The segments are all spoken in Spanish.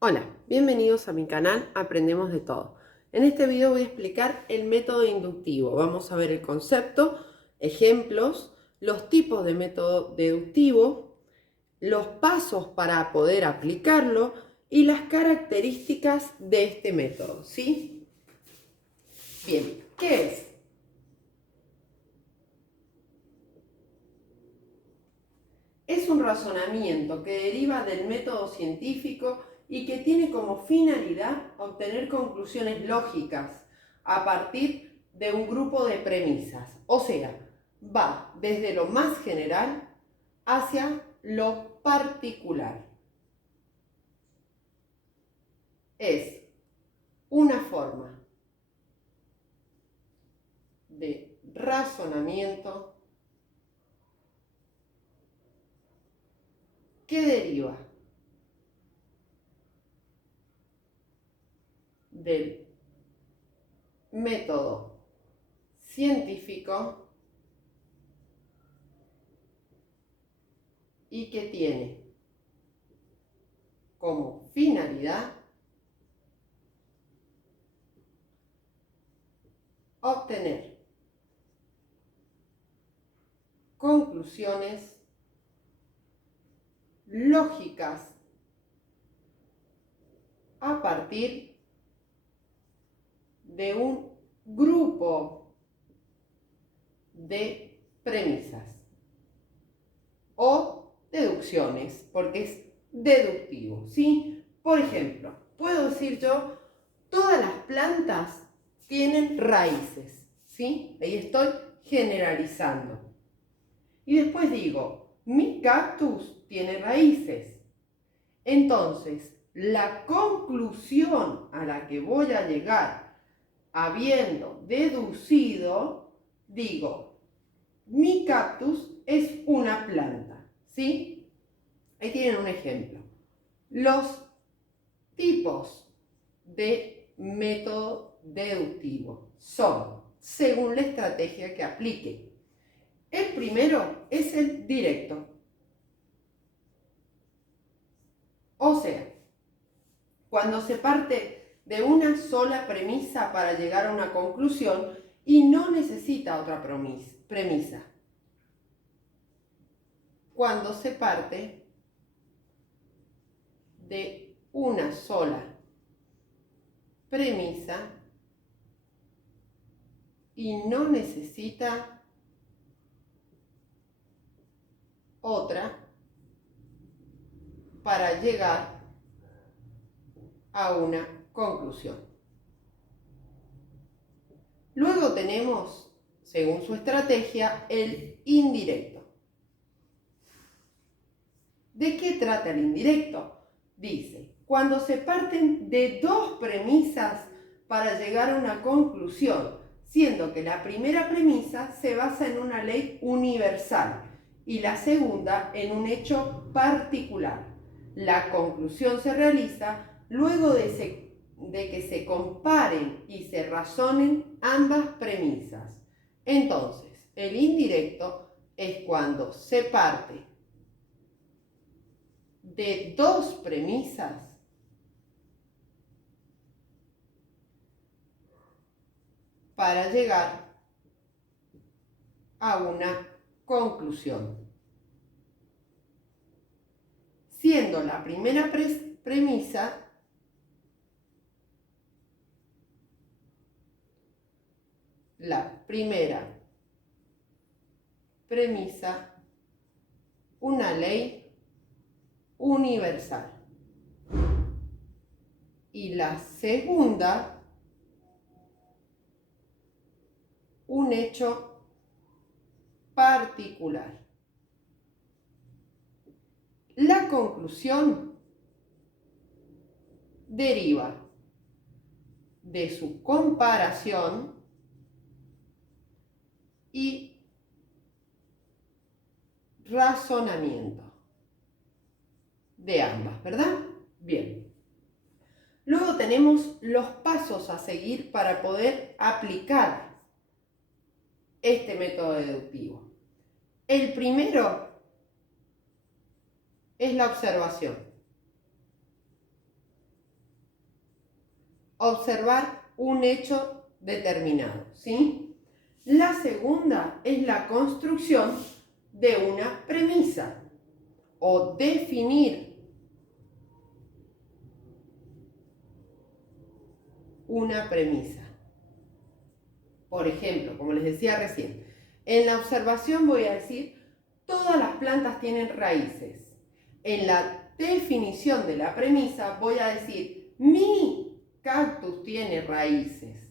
Hola, bienvenidos a mi canal Aprendemos de Todo. En este video voy a explicar el método inductivo. Vamos a ver el concepto, ejemplos, los tipos de método deductivo, los pasos para poder aplicarlo y las características de este método, ¿sí? Bien, ¿qué es? Es un razonamiento que deriva del método científico y que tiene como finalidad obtener conclusiones lógicas a partir de un grupo de premisas. O sea, va desde lo más general hacia lo particular. Es una forma de razonamiento que deriva del método científico y que tiene como finalidad obtener conclusiones lógicas a partir de un grupo de premisas o deducciones, porque es deductivo, ¿sí? Por ejemplo, puedo decir yo, todas las plantas tienen raíces, ¿sí? Ahí estoy generalizando. Y después digo, mi cactus tiene raíces. Entonces, la conclusión a la que voy a llegar habiendo deducido, digo, mi cactus es una planta, ¿sí? Ahí tienen un ejemplo. Los tipos de método deductivo son, según la estrategia que aplique. El primero es el directo. O sea, cuando se parte de una sola premisa para llegar a una conclusión y no necesita otra premisa. Cuando se parte de una sola premisa y no necesita otra para llegar a una conclusión. Luego tenemos, según su estrategia, el indirecto. ¿De qué trata el indirecto? Dice, cuando se parten de dos premisas para llegar a una conclusión, siendo que la primera premisa se basa en una ley universal y la segunda en un hecho particular. La conclusión se realiza luego de que se comparen y se razonen ambas premisas. Entonces, el indirecto es cuando se parte de dos premisas para llegar a una conclusión. Siendo la primera premisa una ley universal y la segunda un hecho particular. La conclusión deriva de su comparación y razonamiento de ambas, ¿verdad? Bien. Luego tenemos los pasos a seguir para poder aplicar este método deductivo. El primero es la observación. observar un hecho determinado, ¿sí? La segunda es la construcción de una premisa o definir una premisa. Por ejemplo, como les decía recién, en la observación voy a decir, todas las plantas tienen raíces. En la definición de la premisa voy a decir, mi cactus tiene raíces,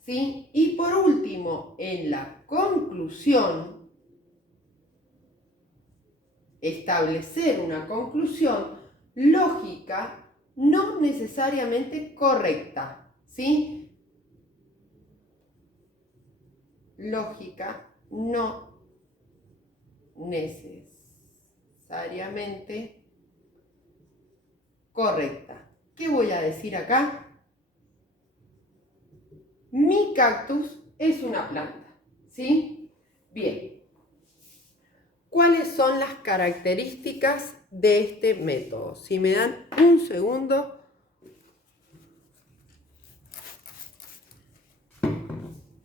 ¿sí? Y por último, en la conclusión, establecer una conclusión lógica, no necesariamente correcta, ¿sí? Lógica no necesariamente correcta. ¿Qué voy a decir acá? Mi cactus es una planta, ¿sí? Bien. ¿Cuáles son las características de este método? Si me dan un segundo.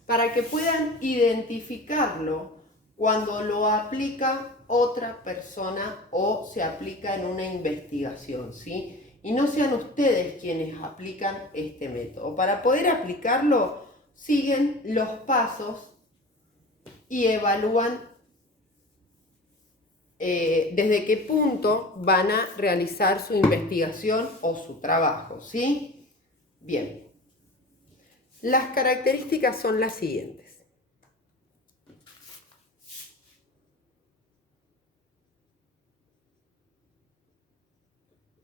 Para que puedan identificarlo cuando lo aplica otra persona o se aplica en una investigación, ¿sí? Y no sean ustedes quienes aplican este método. Para poder aplicarlo, siguen los pasos y evalúan desde qué punto van a realizar su investigación o su trabajo, ¿sí? Bien. Las características son las siguientes.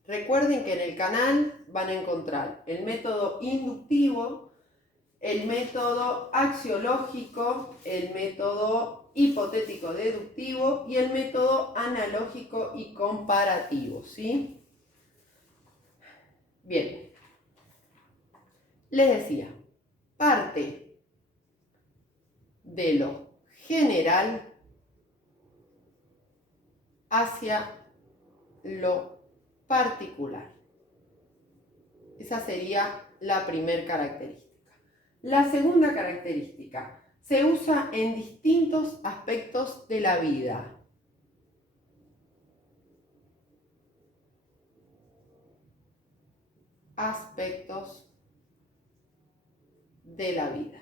Recuerden que en el canal van a encontrar el método inductivo, el método axiológico, el método hipotético deductivo y el método analógico y comparativo, ¿sí? Bien. Les decía, parte de lo general hacia lo particular. Esa sería la primera característica. La segunda característica, se usa en distintos aspectos de la vida. Aspectos de la vida.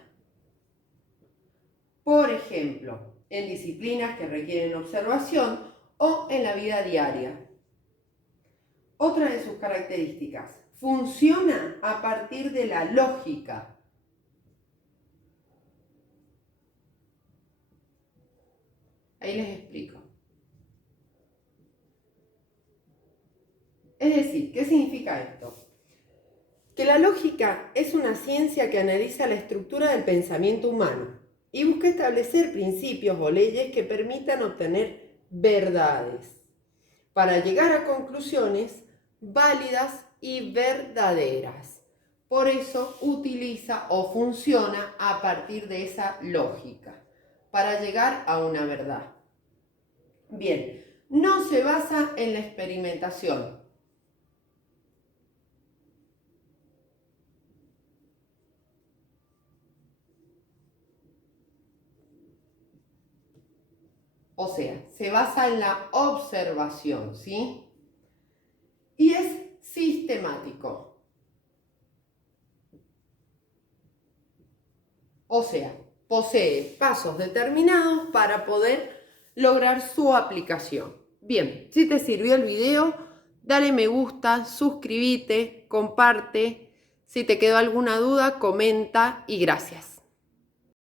Por ejemplo, en disciplinas que requieren observación o en la vida diaria. Otra de sus características, funciona a partir de la lógica. Ahí les explico. Es decir, ¿qué significa esto? Que la lógica es una ciencia que analiza la estructura del pensamiento humano y busca establecer principios o leyes que permitan obtener verdades para llegar a conclusiones válidas y verdaderas. Por eso utiliza o funciona a partir de esa lógica para llegar a una verdad. Bien, no se basa en la experimentación. O sea, se basa en la observación, ¿sí? Y es sistemático. O sea, posee pasos determinados para poder lograr su aplicación. Bien, si te sirvió el video, dale me gusta, suscríbete, comparte. Si te quedó alguna duda, comenta y gracias.